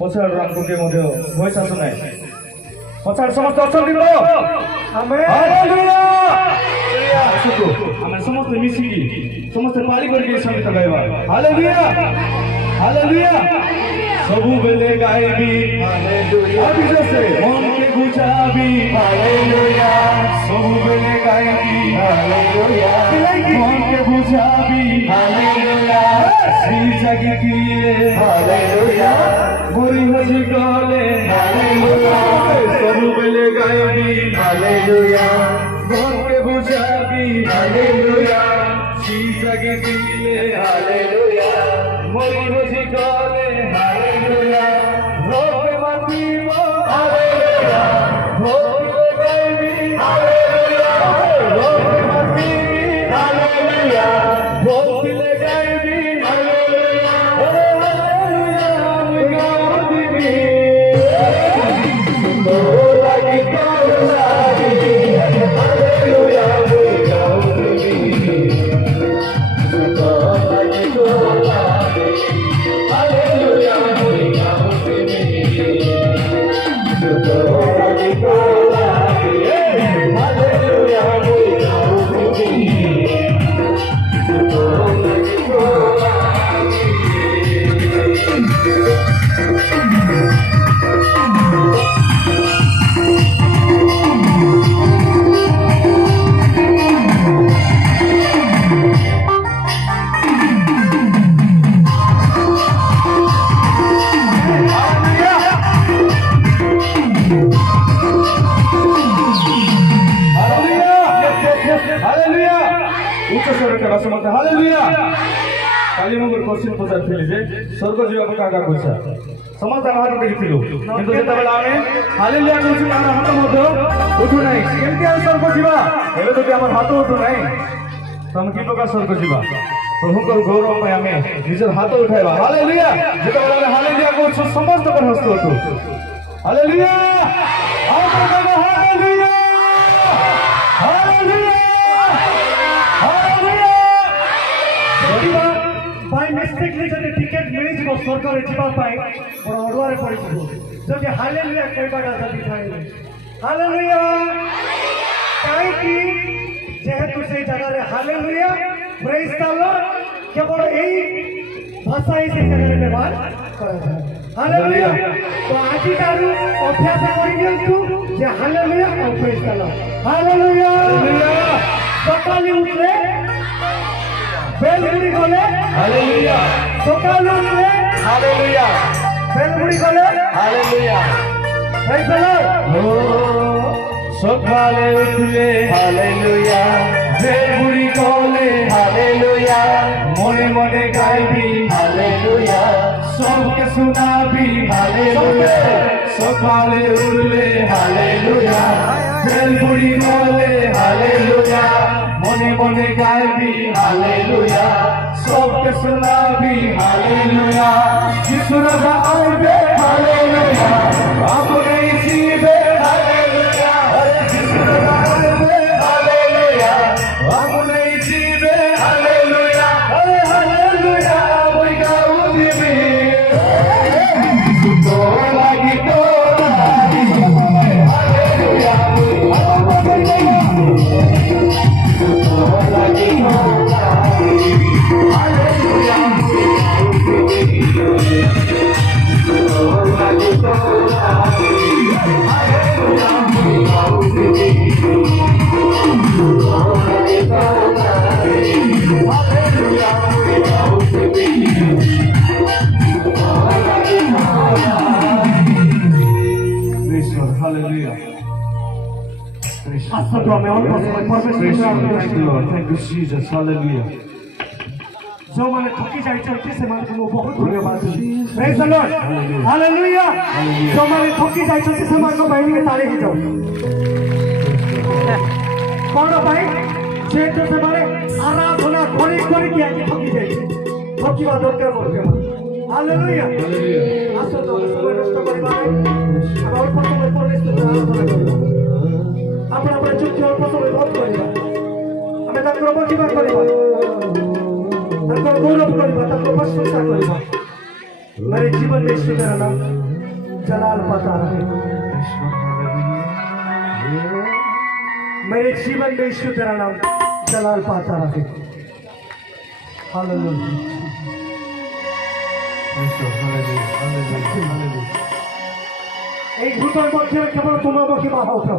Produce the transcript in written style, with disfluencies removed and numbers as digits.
पछाड़ रंग के मध्य भॉइस आसु ना पछाड़ समस्त अछंती तो आमेन हालेलुया आमेन समस्त मिसिकी समस्त पाली करके संगीत गाइबा हालेलुया हालेलुया सबु बेले गाइबी हालेलुया अभी से मन के बुझाबी हालेलुया सबु बेले गाइबी हालेलुया मन के बुझाबी हालेलुया श्री जगतिए हालेलुया बुरी हजी गले हालेलुया सबु बेले गाइबी हालेलुया मन के बुझाबी हालेलुया श्री जगतिए हालेलुया बुरी हजी गले हालेलुया रोके मातीबो हालेलुया रोके गाइबी हालेलुया रोके मातीबी हालेलुया रोके गाइबी हालेलुया हालेलुया गाउदिबी तो लागि तो लागि हालेलुया गाउदिबी तो लागि तो लागि हालेलुया गाउदिबी तो लागि तो लागि हालेलुया गाउदिबी काली मगर क्वेश्चन पचारथिली जे स्वर्ग जीवा को काका कोइसा समस्त हाथ देखिथिलु किंतु जेतबेला आमे हालेलुया कोछि तार हाथ मध्य उठु नाही केमति आ स्वर्ग जीवा एबे तो हमर हाथ उठु नाही तम की प्रकार स्वर्ग जीवा प्रभु को गौरव पे आमे निजर हाथ उठाइबा हालेलुया जेतबेला आमे हालेलुया कोछु समस्त पर हस्त होतु hallelujah hallelujah hallelujah by mistakenly जदि टिकेट मिली जिवो सरकार जीवा पाई बड़ अडुआरे पड़ी जिवो जदि हालेलुया कहबाटा जदि थाइले हालेलुया काई की जेहेतु से जगह रे हालेलुया प्रेज द लॉर्ड केवल एई भाषा ही से जगह रे व्यवहार करा जाय हालेलुया तो आजि तारु अभ्यास करि दियंतु जे हालेलुया और प्रेज द लॉर्ड हालेलुया सकाले उठले बेलगुड़ी गले हालेलुया सकाले उठले हालेलुया बेलगुड़ी गले हालेलुया प्रेज द लॉर्ड सकाले उठले हालेलुया बेलगुड़ी गले हालेलुया मने मने गाइबी हालेलुया सबके सुनाबी हालेलुया सकाले उठले हालेलुया बेलगुड़ी गले हालेलुया मने मने गायबी हालेलुया सबके सुनाबी हालेलुया यीशु राजा आइबे हालेलुया अपने जीवे हालेलुया यीशु राजा आइबे हालेलुया अपने जीवे hallelujah hallelujah we go with me तो लागी तो Hallelujah. Pastor, मैं और Thank you, Jesus. Hallelujah. जो मैंने थकी जाए चलते से मैं तुमको बहुत धन्यवाद Praise the Lord. Hallelujah. जो मैंने थकी जाए चलते से मैं को बहनी के ताले ही जाऊँ कौन भाई जे तो से मारे आराधना कोरी कोरी किया कि थकी जाए थकी बात दरकार बोलते हैं Hallelujah. आसो तो समय नष्ट करबा और प्रथम परमेश्वर आराधना करबा अपना अपना चुप और प्रथम बहुत करबा हमें ताकर प्रतिभा करबा ताकर गौरव करबा ताकर प्रशंसा करबा मेरे जीवन में ईश्वर तेरा नाम जलाल पाता रहे मेरे जीवन में ईश्वर तेरा नाम जलाल पाता रहे हालेलुया एक भूतर मध्य केवल तुम्हारा की बात होता